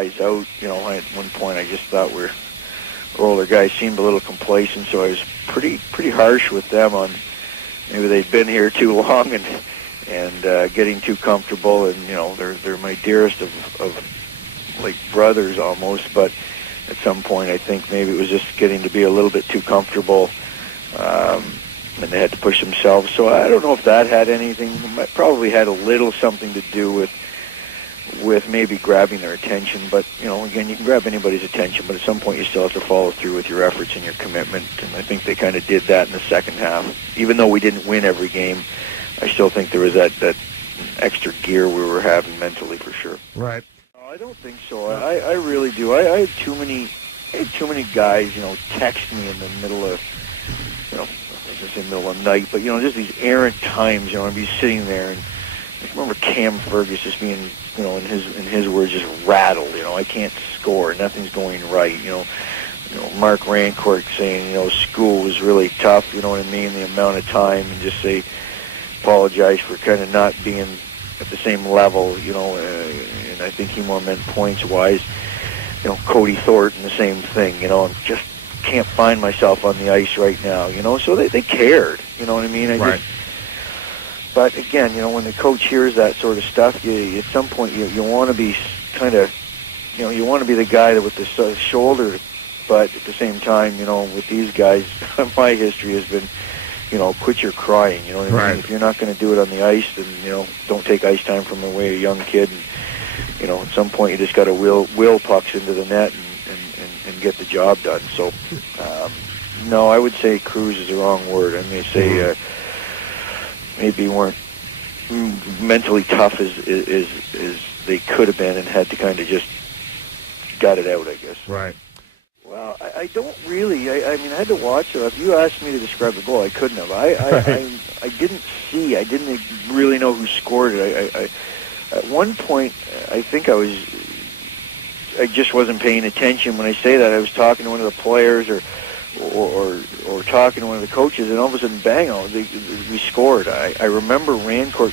guys out. At one point I just thought older guys seemed a little complacent, so I was pretty harsh with them on maybe they'd been here too long and getting too comfortable, and they're my dearest of like brothers almost, but at some point I think maybe it was just getting to be a little bit too comfortable, and they had to push themselves. So I don't know if that had anything. It probably had a little something to do with maybe grabbing their attention, but again, you can grab anybody's attention, but at some point you still have to follow through with your efforts and your commitment, and I think they kind of did that in the second half. Even though we didn't win every game, I still think there was that extra gear we were having mentally for sure. Right. No, I don't think so. I really do. I had too many guys, text me in the middle of, I was going to say middle of night, but just these errant times, I'd be sitting there, and I remember Cam Fergus just being, in his words, just rattled. I can't score, nothing's going right. Mark Rancourt saying, school was really tough. You know what I mean? The amount of time, and just say, apologize for kind of not being at the same level. And I think he more meant points wise. Cody Thornton, the same thing. I'm just can't find myself on the ice right now. So they cared. You know what I mean? Right. But again, when the coach hears that sort of stuff, at some point you want to be kind of, you want to be the guy that with the shoulder. But at the same time, with these guys, my history has been, quit your crying. You know what I mean? Right. If you're not going to do it on the ice, then don't take ice time from away a young kid. And at some point you just got to will pucks into the net and get the job done. So, no, I would say cruise is the wrong word. I may say. Maybe weren't mentally tough as they could have been, and had to kind of just gut it out, I guess. Right. Well, I don't really. I mean, I had to watch it. If you asked me to describe the goal, I couldn't have. I didn't see. I didn't really know who scored it. I at one point, I think I just wasn't paying attention. When I say that, I was talking to one of the players or talking to one of the coaches, and all of a sudden, bang, we scored. I remember Rancourt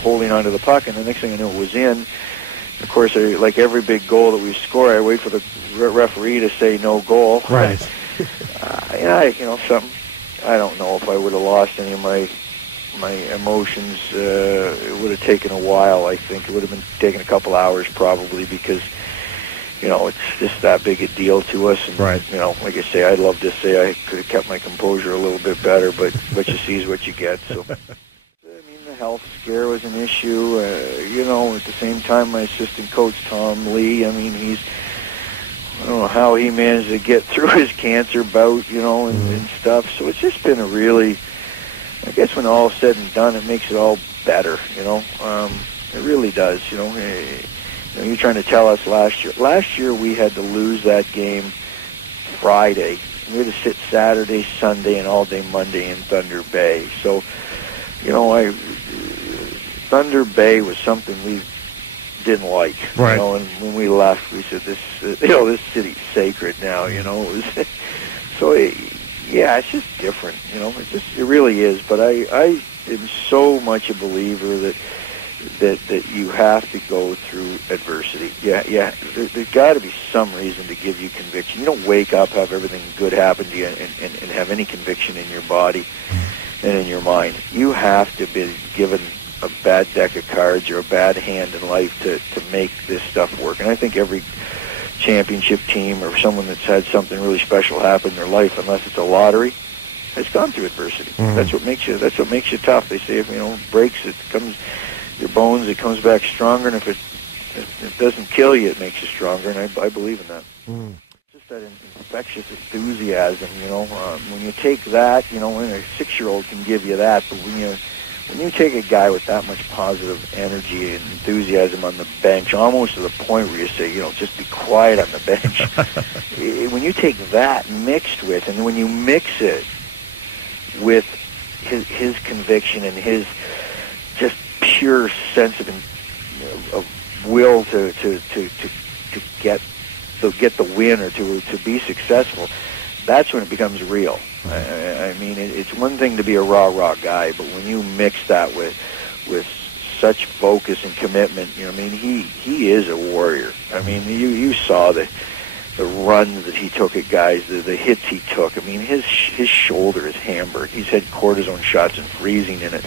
holding onto the puck, and the next thing I knew it was in. Of course, like every big goal that we score, I wait for the referee to say no goal. Right. Something. I don't know if I would have lost any of my emotions. It would have taken a while, I think. It would have been taken a couple hours probably, because it's just that big a deal to us. And, right. Like I say, I'd love to say I could have kept my composure a little bit better, but what you see is what you get. So, I mean, the health scare was an issue. At the same time, my assistant coach, Tom Lee, I mean, I don't know how he managed to get through his cancer bout, and stuff. So it's just been a really, I guess when all said and done, it makes it all better, it really does, You're trying to tell us last year. Last year we had to lose that game Friday. We had to sit Saturday, Sunday, and all day Monday in Thunder Bay. So, Thunder Bay was something we didn't like. Right. And when we left, we said this city's sacred now. It was so. It's just different. It really is. But I am so much a believer that you have to go through adversity. There's got to be some reason to give you conviction. You don't wake up, have everything good happen to you, and have any conviction in your body and in your mind. You have to be given a bad deck of cards or a bad hand in life to make this stuff work. And I think every championship team or someone that's had something really special happen in their life, unless it's a lottery, has gone through adversity. Mm-hmm. That's what makes you tough. They say if it breaks, it comes your bones, it comes back stronger, and if it doesn't kill you, it makes you stronger, and I believe in that. Just that infectious enthusiasm, when you take that, and a 6-year-old can give you that, but when you take a guy with that much positive energy and enthusiasm on the bench, almost to the point where you say, just be quiet on the bench, when you take that mixed with, and when you mix it with his conviction and his just pure sense of will to get the win or to be successful, that's when it becomes real. I mean, it's one thing to be a rah guy, but when you mix that with such focus and commitment. I mean, he is a warrior. I mean, you saw the runs that he took at guys, the hits he took. I mean, his shoulder is hammered. He's had cortisone shots and freezing in it.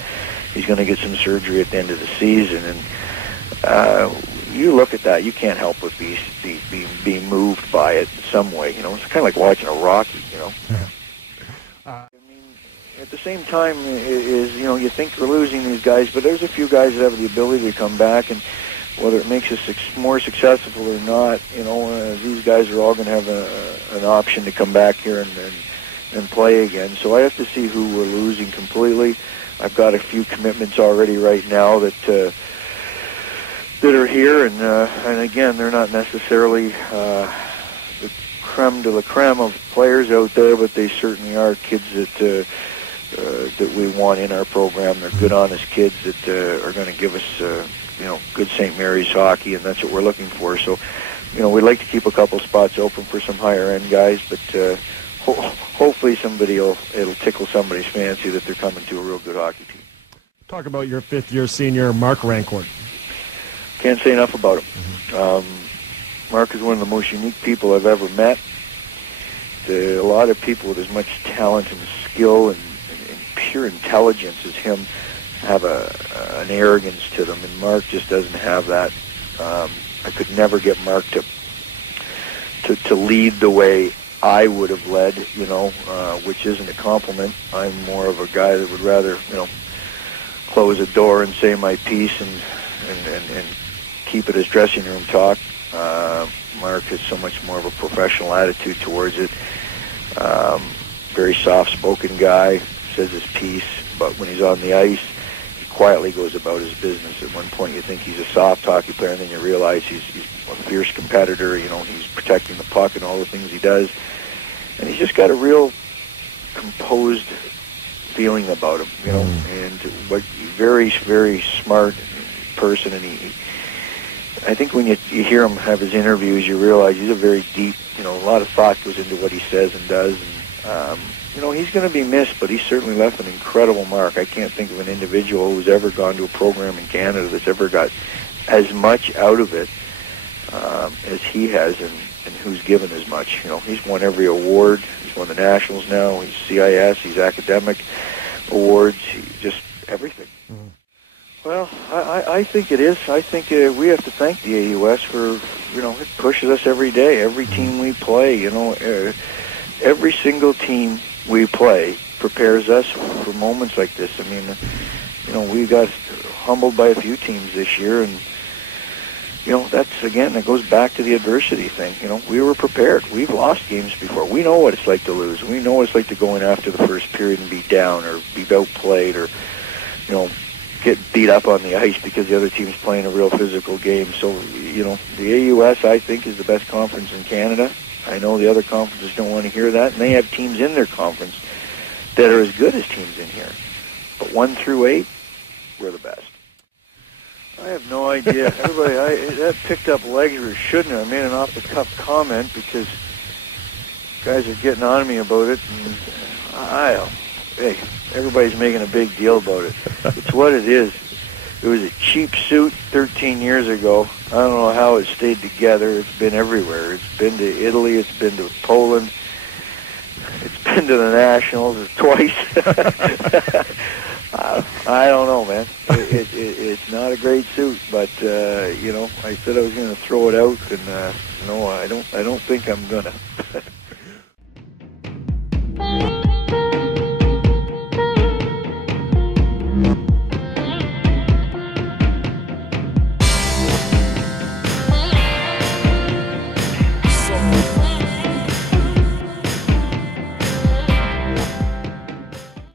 He's going to get some surgery at the end of the season, and you look at that, you can't help but be moved by it in some way. It's kind of like watching a Rocky. I mean, at the same time, you think we're losing these guys, but there's a few guys that have the ability to come back, and whether it makes us more successful or not, these guys are all going to have an option to come back here and play again. So I have to see who we're losing completely. I've got a few commitments already right now that are here, and again, they're not necessarily the creme de la creme of players out there, but they certainly are kids that we want in our program. They're good, honest kids that are going to give us good St. Mary's hockey, and that's what we're looking for. So, we'd like to keep a couple spots open for some higher-end guys, but hopefully it'll tickle somebody's fancy that they're coming to a real good hockey team. Talk about your fifth-year senior, Mark Rancourt. Can't say enough about him. Mm-hmm. Mark is one of the most unique people I've ever met. A lot of people with as much talent and skill and pure intelligence as him have an arrogance to them, and Mark just doesn't have that. I could never get Mark to lead the way I would have led, which isn't a compliment. I'm more of a guy that would rather, close a door and say my piece and keep it as dressing room talk. Mark has so much more of a professional attitude towards it. Very soft-spoken guy, says his piece, but when he's on the ice, he quietly goes about his business. At one point you think he's a soft hockey player, and then you realize he's a fierce competitor. He's protecting the puck and all the things he does. And he's just got a real composed feeling about him, and very, very smart person. And I think when you hear him have his interviews, you realize he's a very deep, a lot of thought goes into what he says and does. And, he's going to be missed, but he's certainly left an incredible mark. I can't think of an individual who's ever gone to a program in Canada that's ever got as much out of it as he has, and who's given as much. He's won every award. He's won the Nationals now. He's CIS. He's academic awards. Just everything. Mm-hmm. Well, I think it is. I think we have to thank the AUS for, it pushes us every day. Every team we play, every single team we play prepares us for moments like this. I mean, we got humbled by a few teams this year, and, that goes back to the adversity thing. We were prepared. We've lost games before. We know what it's like to lose. We know what it's like to go in after the first period and be down or be outplayed or, get beat up on the ice because the other team's playing a real physical game. So, the AUS, I think, is the best conference in Canada. I know the other conferences don't want to hear that, and they have teams in their conference that are as good as teams in here. But 1 through 8, we're the best. I have no idea. Everybody, that picked up legs or shouldn't have. I made an off-the-cuff comment because guys are getting on me about it, and hey, everybody's making a big deal about it. It's what it is. It was a cheap suit 13 years ago. I don't know how it stayed together. It's been everywhere. It's been to Italy. It's been to Poland. It's been to the Nationals twice. I don't know, man. It's not a great suit, but I said I was going to throw it out, and no, I don't think I'm gonna.